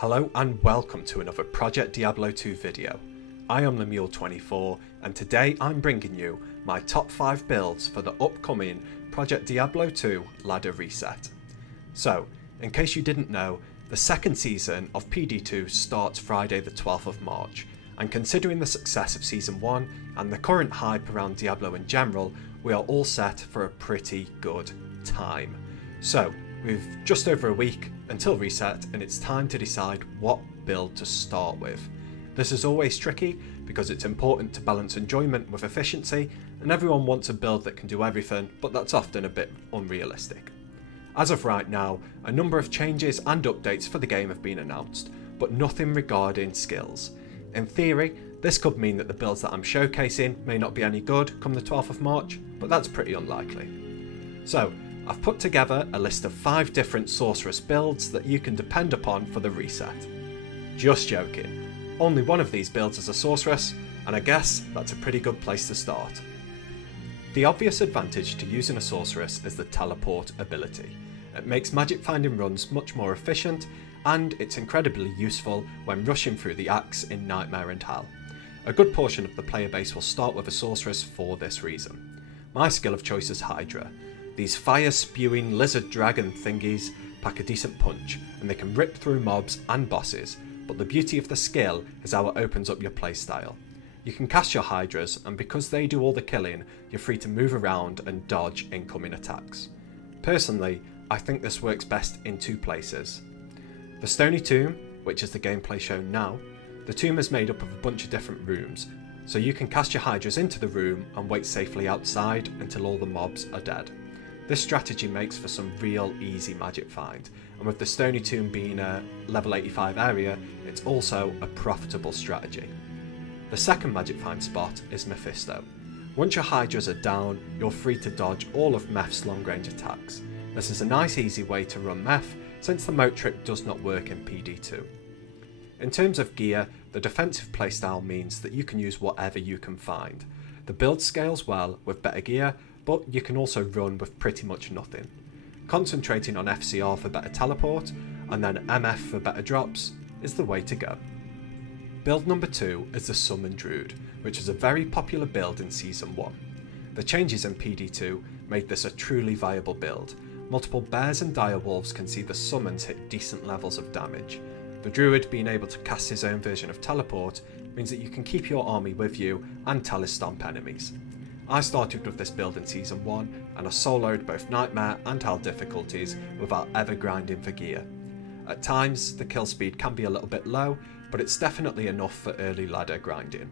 Hello and welcome to another Project Diablo 2 video. I am Lemuel24 and today I'm bringing you my top 5 builds for the upcoming Project Diablo 2 ladder reset. So, in case you didn't know, the second season of PD2 starts Friday the 12th of March, and considering the success of Season 1 and the current hype around Diablo in general, we are all set for a pretty good time. So, we've just over a week until reset and it's time to decide what build to start with. This is always tricky because it's important to balance enjoyment with efficiency, and everyone wants a build that can do everything, but that's often a bit unrealistic. As of right now, a number of changes and updates for the game have been announced, but nothing regarding skills. In theory, this could mean that the builds that I'm showcasing may not be any good come the 12th of March, but that's pretty unlikely. So, I've put together a list of 5 different Sorceress builds that you can depend upon for the reset. Just joking, only one of these builds is a Sorceress, and I guess that's a pretty good place to start. The obvious advantage to using a Sorceress is the teleport ability. It makes magic finding runs much more efficient, and it's incredibly useful when rushing through the axe in Nightmare and Hell. A good portion of the player base will start with a Sorceress for this reason. My skill of choice is Hydra. These fire-spewing lizard dragon thingies pack a decent punch, and they can rip through mobs and bosses, but the beauty of the skill is how it opens up your playstyle. You can cast your Hydras, and because they do all the killing, you're free to move around and dodge incoming attacks. Personally, I think this works best in 2 places. The Stony Tomb, which is the gameplay shown now. The tomb is made up of a bunch of different rooms, so you can cast your Hydras into the room and wait safely outside until all the mobs are dead. This strategy makes for some real easy magic find, and with the Stony Tomb being a level 85 area, it's also a profitable strategy. The second magic find spot is Mephisto. Once your Hydras are down, you're free to dodge all of Meph's long range attacks. This is a nice easy way to run Meph, since the moat trick does not work in PD2. In terms of gear, the defensive playstyle means that you can use whatever you can find. The build scales well with better gear, but you can also run with pretty much nothing. Concentrating on FCR for better teleport, and then MF for better drops, is the way to go. Build number 2 is the Sumanddrood, which is a very popular build in Season 1. The changes in PD2 made this a truly viable build. Multiple bears and direwolves can see the summons hit decent levels of damage. The druid being able to cast his own version of teleport means that you can keep your army with you and telestomp enemies. I started with this build in Season 1 and I soloed both Nightmare and Hell difficulties without ever grinding for gear. At times the kill speed can be a little bit low, but it's definitely enough for early ladder grinding.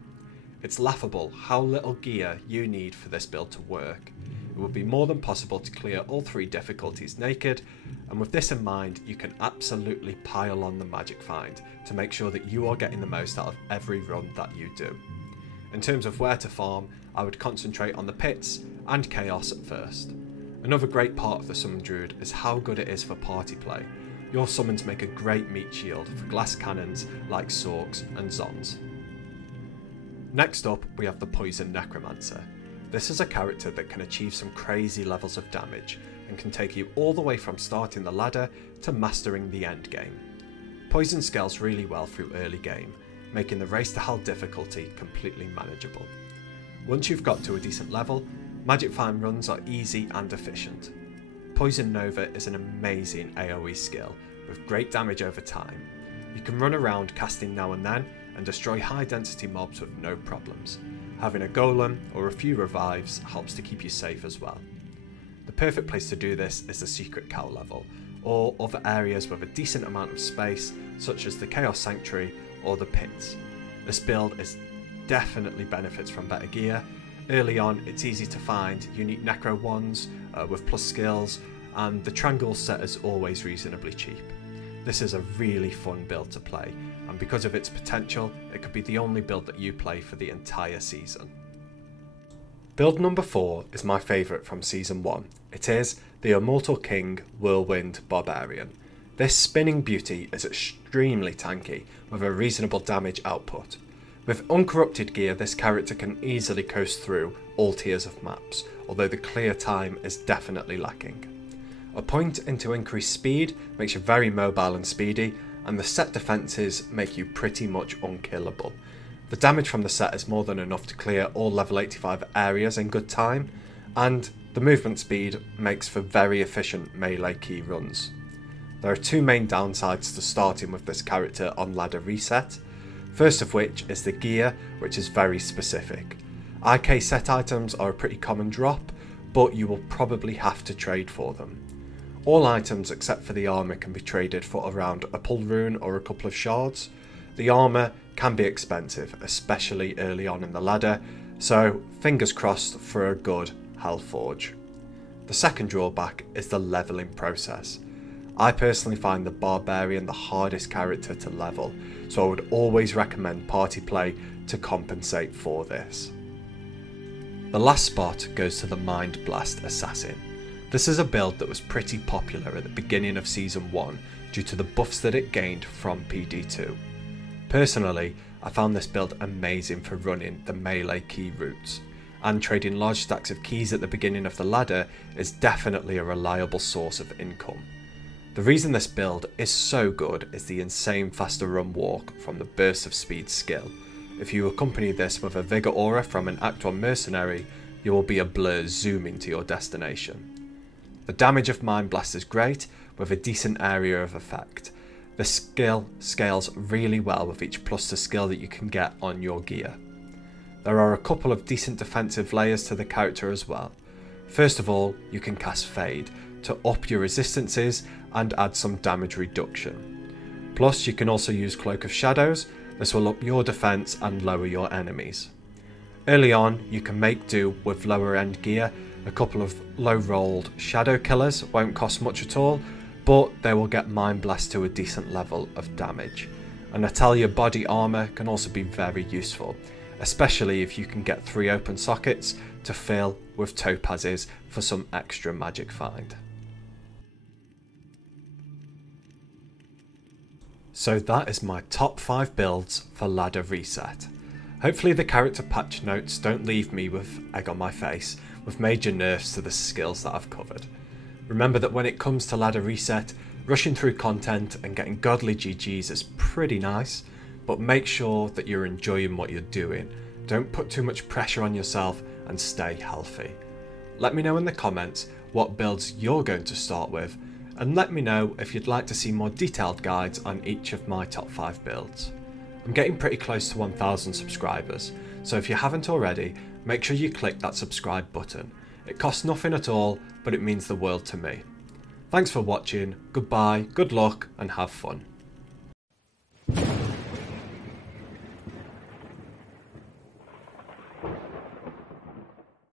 It's laughable how little gear you need for this build to work. It would be more than possible to clear all 3 difficulties naked, and with this in mind you can absolutely pile on the magic find to make sure that you are getting the most out of every run that you do. In terms of where to farm, I would concentrate on the pits and chaos at first. Another great part of the Sumanddrood is how good it is for party play. Your summons make a great meat shield for glass cannons like Sorks and Zons. Next up we have the Poison Necromancer. This is a character that can achieve some crazy levels of damage and can take you all the way from starting the ladder to mastering the end game. Poison scales really well through early game, making the Race to Hell difficulty completely manageable. Once you've got to a decent level, magic find runs are easy and efficient. Poison Nova is an amazing AoE skill with great damage over time. You can run around casting now and then and destroy high density mobs with no problems. Having a golem or a few revives helps to keep you safe as well. The perfect place to do this is the secret cow level, or other areas with a decent amount of space such as the Chaos Sanctuary or the pits. This build definitely benefits from better gear. Early on it's easy to find unique necro wands with plus skills, and the triangle set is always reasonably cheap. This is a really fun build to play, and because of its potential it could be the only build that you play for the entire season. Build number 4 is my favourite from Season 1. It is the Immortal King whirlwind Barbarian. This spinning beauty is extremely tanky with a reasonable damage output. With uncorrupted gear, this character can easily coast through all tiers of maps, although the clear time is definitely lacking. A point into increased speed makes you very mobile and speedy, and the set defences make you pretty much unkillable. The damage from the set is more than enough to clear all level 85 areas in good time, and the movement speed makes for very efficient melee key runs. There are two main downsides to starting with this character on ladder reset, first of which is the gear, which is very specific. IK set items are a pretty common drop, but you will probably have to trade for them. All items except for the armour can be traded for around a pull rune or a couple of shards. The armour can be expensive, especially early on in the ladder, so fingers crossed for a good Hellforge. The second drawback is the levelling process. I personally find the Barbarian the hardest character to level, so I would always recommend party play to compensate for this. The last spot goes to the Mind Blast Assassin. This is a build that was pretty popular at the beginning of Season 1 due to the buffs that it gained from PD2. Personally, I found this build amazing for running the melee key routes, and trading large stacks of keys at the beginning of the ladder is definitely a reliable source of income. The reason this build is so good is the insane faster run walk from the burst of speed skill. If you accompany this with a Vigor aura from an Act 1 mercenary, you will be a blur zooming to your destination. The damage of Mind Blast is great, with a decent area of effect. The skill scales really well with each plus to skill that you can get on your gear. There are a couple of decent defensive layers to the character as well. First of all, you can cast Fade to up your resistances and add some damage reduction. Plus, you can also use Cloak of Shadows. This will up your defense and lower your enemies. Early on, you can make do with lower end gear. A couple of low rolled Shadow Killers won't cost much at all, but they will get Mind Blast to a decent level of damage. And Natalia body armour can also be very useful, especially if you can get 3 open sockets to fill with topazes for some extra magic find. So that is my top 5 builds for ladder reset. Hopefully the character patch notes don't leave me with egg on my face, with major nerfs to the skills that I've covered. Remember that when it comes to ladder reset, rushing through content and getting godly GGs is pretty nice, but make sure that you're enjoying what you're doing. Don't put too much pressure on yourself and stay healthy. Let me know in the comments what builds you're going to start with, and let me know if you'd like to see more detailed guides on each of my top 5 builds. I'm getting pretty close to 1,000 subscribers, so if you haven't already, make sure you click that subscribe button. It costs nothing at all, but it means the world to me. Thanks for watching, goodbye, good luck, and have fun.